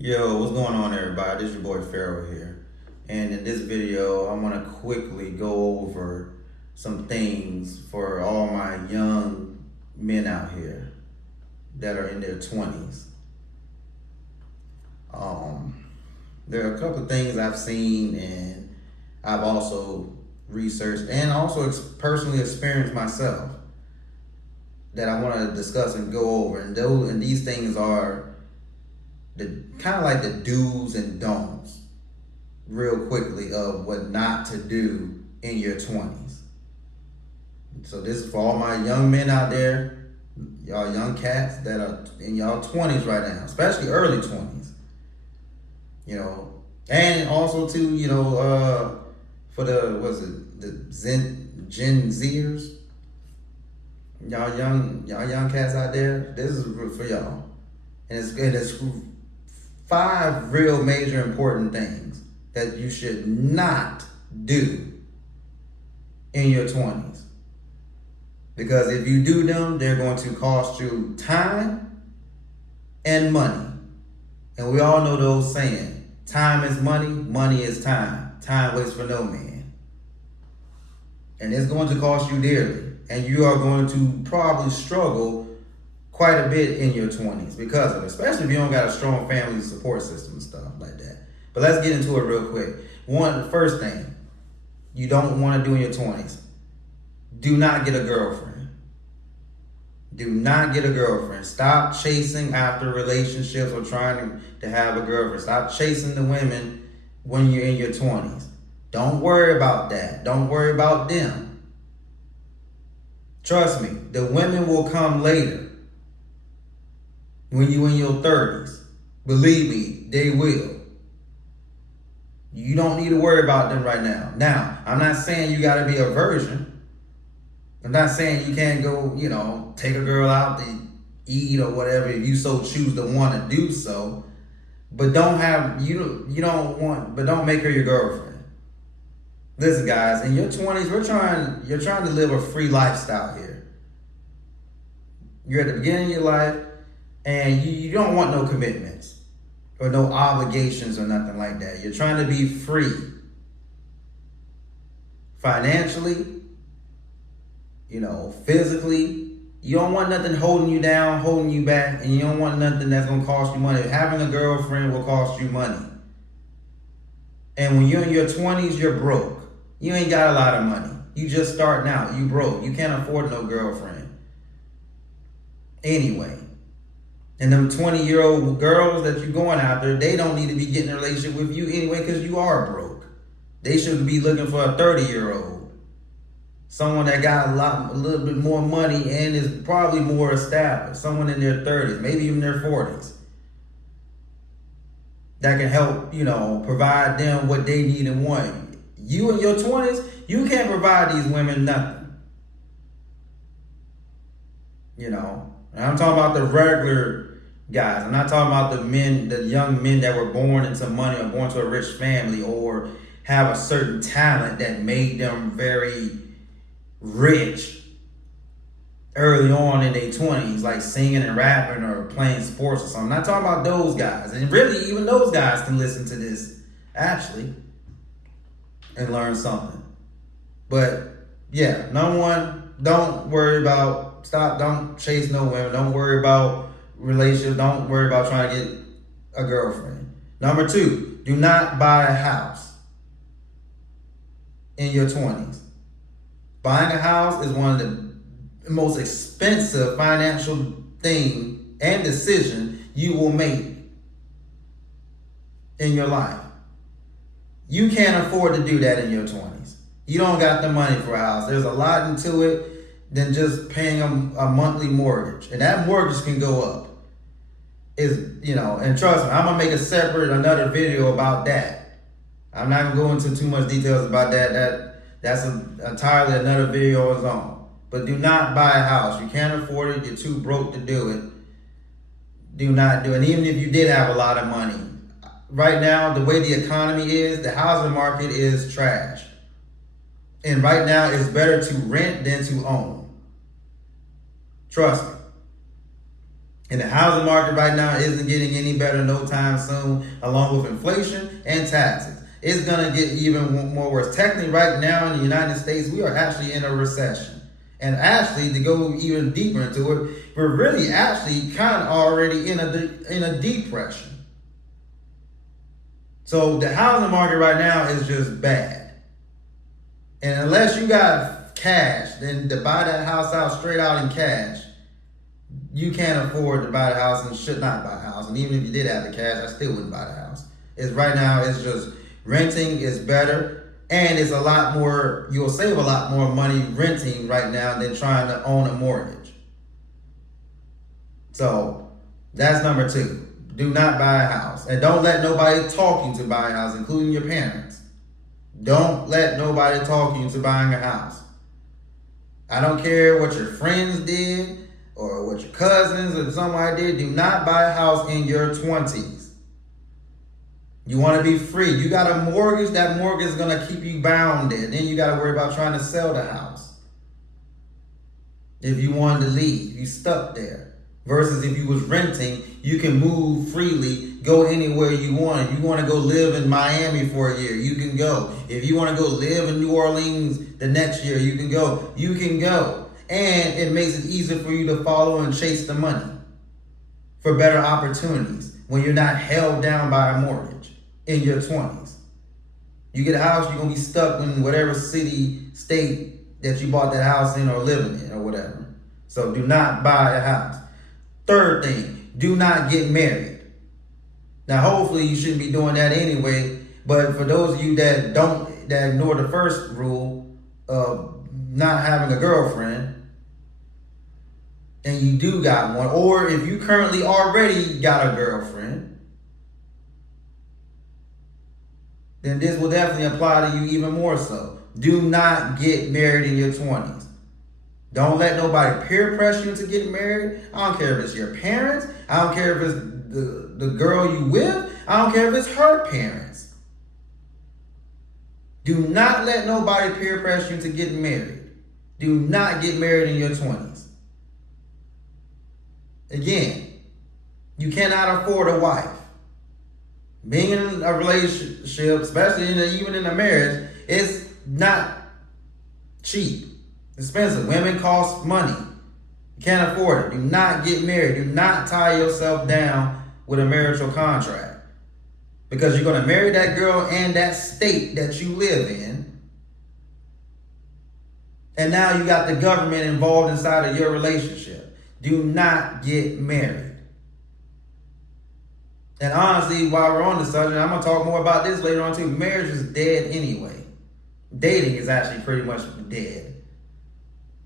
Yo, what's going on, everybody? This is your boy Pharaoh here. And in this video, I want to quickly go over some things for all my young men out here that are in their 20s. There are a couple of things I've seen and I've also researched and also personally experienced myself that I want to discuss and go over. And these things are the kind of like the do's and don'ts real quickly of what not to do in your 20s. So this is for all my young men out there, y'all young cats that are in y'all 20s right now, especially early 20s. And also too, for the Gen Zers, y'all young cats out there, this is for y'all. And it's five real major important things that you should not do in your 20s. Because if you do them, they're going to cost you time and money. And we all know those saying, time is money, money is time. Time waits for no man. And it's going to cost you dearly. And you are going to probably struggle quite a bit in your 20s because of it, especially if you don't got a strong family support system and stuff like that. But let's get into it real quick. The first thing you don't want to do in your 20s, do not get a girlfriend. Do not get a girlfriend. Stop chasing after relationships or trying to have a girlfriend. Stop chasing the women when you're in your 20s. Don't worry about that. Don't worry about them. Trust me, the women will come later. When you're in your 30s, believe me, they will. You don't need to worry about them right now. Now, I'm not saying you got to be a virgin. I'm not saying you can't go, take a girl out to eat or whatever if you so choose to want to do so. But don't make her your girlfriend. Listen, guys, in your 20s, you're trying to live a free lifestyle here. You're at the beginning of your life. And you don't want no commitments or no obligations or nothing like that. You're trying to be free. Financially, physically. You don't want nothing holding you down, holding you back, and you don't want nothing that's going to cost you money. Having a girlfriend will cost you money. And when you're in your 20s, you're broke. You ain't got a lot of money. You just starting out. You broke. You can't afford no girlfriend. Anyway. And them 20-year-old girls that you're going after, they don't need to be getting a relationship with you anyway because you are broke. They should be looking for a 30-year-old. Someone that got a little bit more money and is probably more established. Someone in their 30s, maybe even their 40s. That can help, provide them what they need and want. You in your 20s, you can't provide these women nothing. And I'm talking about the regular guys. I'm not talking about the young men that were born into money or born to a rich family or have a certain talent that made them very rich early on in their 20s, like singing and rapping or playing sports or something. I'm not talking about those guys. And really, even those guys can listen to this, actually, and learn something. But, yeah, number one, don't chase no women. Don't worry about relationships. Don't worry about trying to get a girlfriend. Number two, do not buy a house in your 20s. Buying a house is one of the most expensive financial thing and decision you will make in your life. You can't afford to do that in your 20s. You don't got the money for a house. There's a lot into it than just paying a monthly mortgage. And that mortgage can go up. And trust me, I'm going to make another video about that. I'm not going to go into too much details about that. That's entirely another video on its own. But do not buy a house. You can't afford it. You're too broke to do it. Do not do it. And even if you did have a lot of money, right now, the way the economy is, the housing market is trash. And right now, it's better to rent than to own. Trust me. And the housing market right now isn't getting any better no time soon, along with inflation and taxes. It's going to get even more worse. Technically, right now in the United States, we are actually in a recession. And actually, to go even deeper into it, we're really actually kind of already in a depression. So the housing market right now is just bad. And unless you got cash, then to buy that house out straight out in cash, you can't afford to buy the house and should not buy a house. And even if you did have the cash, I still wouldn't buy the house. It's right now, it's just renting is better, and it's a lot more, you'll save a lot more money renting right now than trying to own a mortgage. So that's number 2. Do not buy a house. And don't let nobody talk you to buy a house, including your parents. Don't let nobody talk you into buying a house. I don't care what your friends did or what your cousins or somebody did. Do not buy a house in your 20s. You want to be free. You got a mortgage. That mortgage is going to keep you bound there. Then you got to worry about trying to sell the house. If you wanted to leave, you stuck there. Versus if you was renting, you can move freely, go anywhere you want. If you want to go live in Miami for a year, you can go. If you want to go live in New Orleans the next year, you can go. You can go. And it makes it easier for you to follow and chase the money for better opportunities when you're not held down by a mortgage in your 20s. You get a house, you're going to be stuck in whatever city, state that you bought that house in or living in or whatever. So do not buy a house. Third thing, do not get married. Now, hopefully you shouldn't be doing that anyway, but for those of you that ignore the first rule of not having a girlfriend, and you do got one, or if you currently already got a girlfriend, then this will definitely apply to you even more so. Do not get married in your 20s. Don't let nobody peer pressure you into getting married. I don't care if it's your parents. I don't care if it's the girl you with. I don't care if it's her parents. Do not let nobody peer pressure you into getting married. Do not get married in your 20s. Again, you cannot afford a wife. Being in a relationship, especially even in a marriage, is not cheap. Expensive. Women cost money. You can't afford it. Do not get married. Do not tie yourself down with a marital contract. Because you're going to marry that girl and that state that you live in. And now you got the government involved inside of your relationship. Do not get married. And honestly, while we're on the subject, I'm going to talk more about this later on too. Marriage is dead anyway. Dating is actually pretty much dead.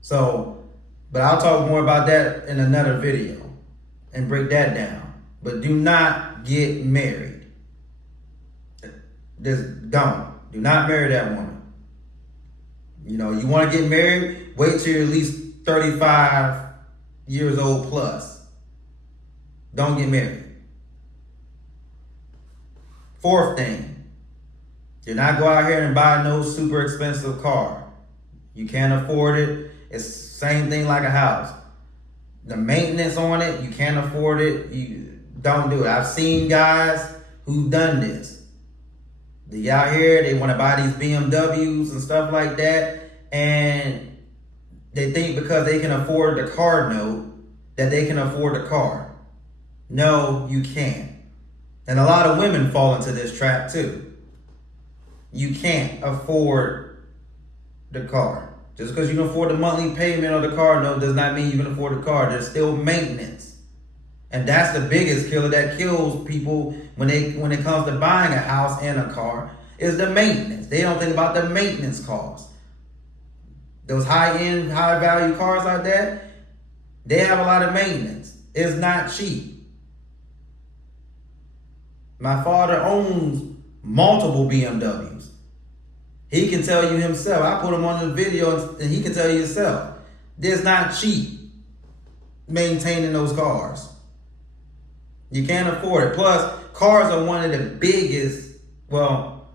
So, but I'll talk more about that in another video and break that down. But do not get married. Just don't. Do not marry that woman. You know, you want to get married, wait till you're at least 35 years old plus. Don't get married. Fourth thing, do not go out here and buy no super expensive car. You can't afford it. It's the same thing like a house. The maintenance on it, you can't afford it. You don't do it. I've seen guys who've done this. They out here, they want to buy these BMWs and stuff like that, and they think because they can afford the car note that they can afford the car. No, you can't. And a lot of women fall into this trap too. You can't afford the car. Just because you can afford the monthly payment of the car note does not mean you can afford the car. There's still maintenance. And that's the biggest killer that kills people when it comes to buying a house and a car, is the maintenance. They don't think about the maintenance costs. Those high-end, high-value cars like that, they have a lot of maintenance. It's not cheap. My father owns multiple BMWs. He can tell you himself. I put him on the video and he can tell you himself. It's not cheap maintaining those cars. You can't afford it. Plus, cars are one of the biggest, well,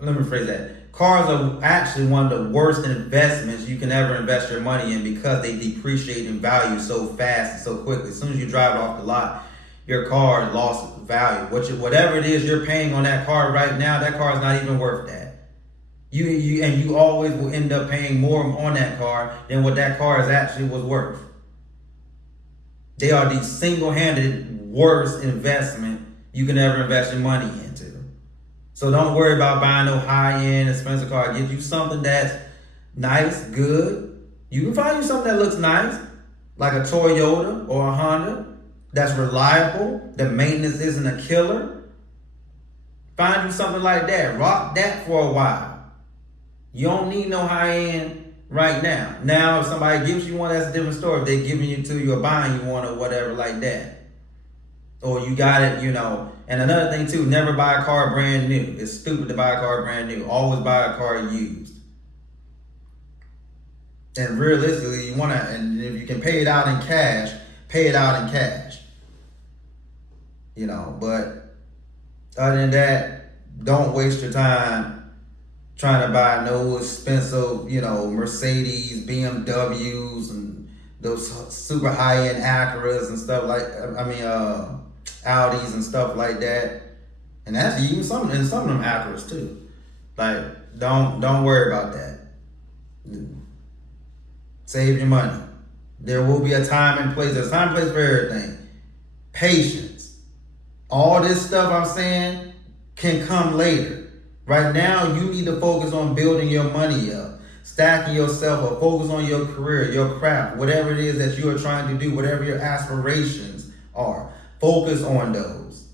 let me rephrase that. cars are actually one of the worst investments you can ever invest your money in because they depreciate in value so fast and so quickly. As soon as you drive it off the lot, your car lost value. Whatever it is you're paying on that car right now, that car is not even worth that. You always will end up paying more on that car than what that car is actually was worth. They are the single-handed worst investment you can ever invest your money into. So don't worry about buying no high-end expensive car. Get you something that's nice, good. You can find you something that looks nice, like a Toyota or a Honda, that's reliable. The maintenance isn't a killer. Find you something like that. Rock that for a while. You don't need no high-end right now. Now, if somebody gives you one, that's a different story. If they're giving you to you or buying you one or whatever like that. Or you got it, And another thing too, never buy a car brand new. It's stupid to buy a car brand new. Always buy a car used. And realistically, you want to, and if you can pay it out in cash, pay it out in cash. But other than that, don't waste your time trying to buy no expensive, Mercedes, BMWs, and those super high-end Acuras and stuff Audis and stuff like that. And actually even some of them Acuras too. Like, don't worry about that. Save your money. There will be a time and place. There's a time and place for everything. Patience. All this stuff I'm saying can come later. Right now, you need to focus on building your money up, stacking yourself up, focus on your career, your craft, whatever it is that you are trying to do, whatever your aspirations are. Focus on those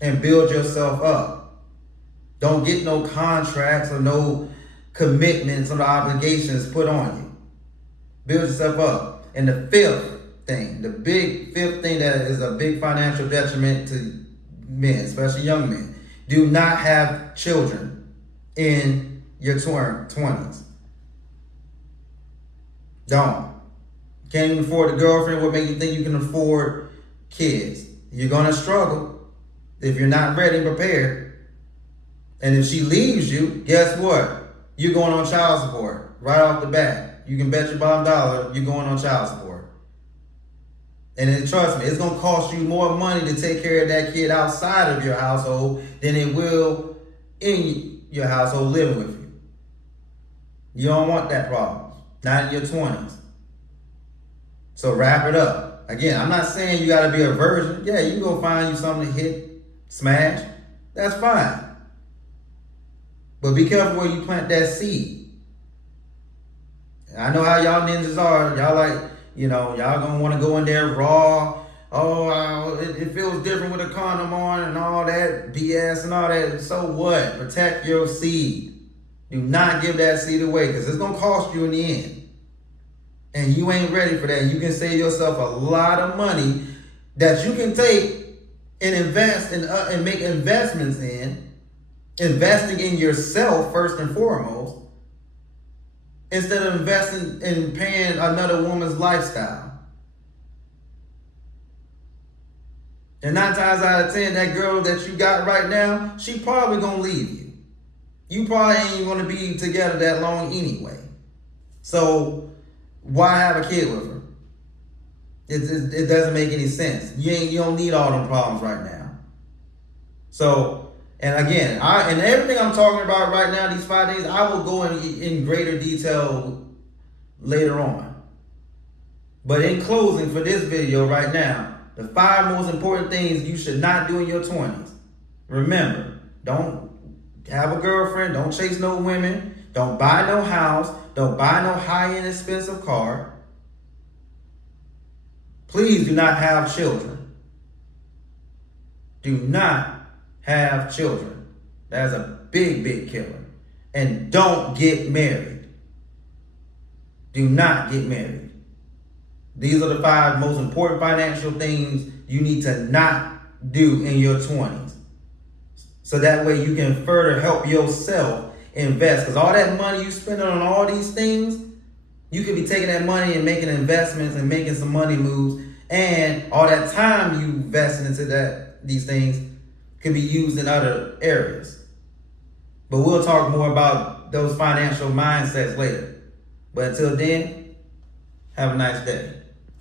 and build yourself up. Don't get no contracts or no commitments or obligations put on you. Build yourself up. And the fifth thing that is a big financial detriment to men, especially young men, do not have children in your 20s. Don't. Can't even afford a girlfriend. What makes you think you can afford kids? You're going to struggle if you're not ready and prepared. And if she leaves you, guess what? You're going on child support right off the bat. You can bet your bottom dollar you're going on child support. And then trust me, it's going to cost you more money to take care of that kid outside of your household than it will in your household living with you. You don't want that problem. Not in your 20s. So wrap it up. Again, I'm not saying you got to be a virgin. Yeah, you can go find you something to hit, smash. That's fine. But be careful where you plant that seed. I know how y'all ninjas are. Y'all like, y'all gonna want to go in there raw. Oh, it feels different with a condom on and all that BS and all that. So what? Protect your seed. Do not give that seed away because it's gonna cost you in the end. And you ain't ready for that. You can save yourself a lot of money that you can take and invest in and make investments in. Investing in yourself first and foremost, instead of investing in paying another woman's lifestyle. And 9 times out of 10, that girl that you got right now, she probably gonna leave you. You probably ain't even gonna be together that long anyway. So why have a kid with her? It doesn't make any sense. You don't need all them problems right now. So. And again, and everything I'm talking about right now, these 5 days, I will go in greater detail later on. But in closing for this video right now, the 5 most important things you should not do in your 20s. Remember, don't have a girlfriend, don't chase no women, don't buy no house, don't buy no high-end expensive car. Please do not have children. Do not have children. That's a big, big killer. And don't get married. Do not get married. These are the 5 most important financial things you need to not do in your 20s. So that way you can further help yourself invest. Because all that money you spend on all these things, you could be taking that money and making investments and making some money moves. And all that time you invest into these things can be used in other areas. But we'll talk more about those financial mindsets later. But until then, have a nice day.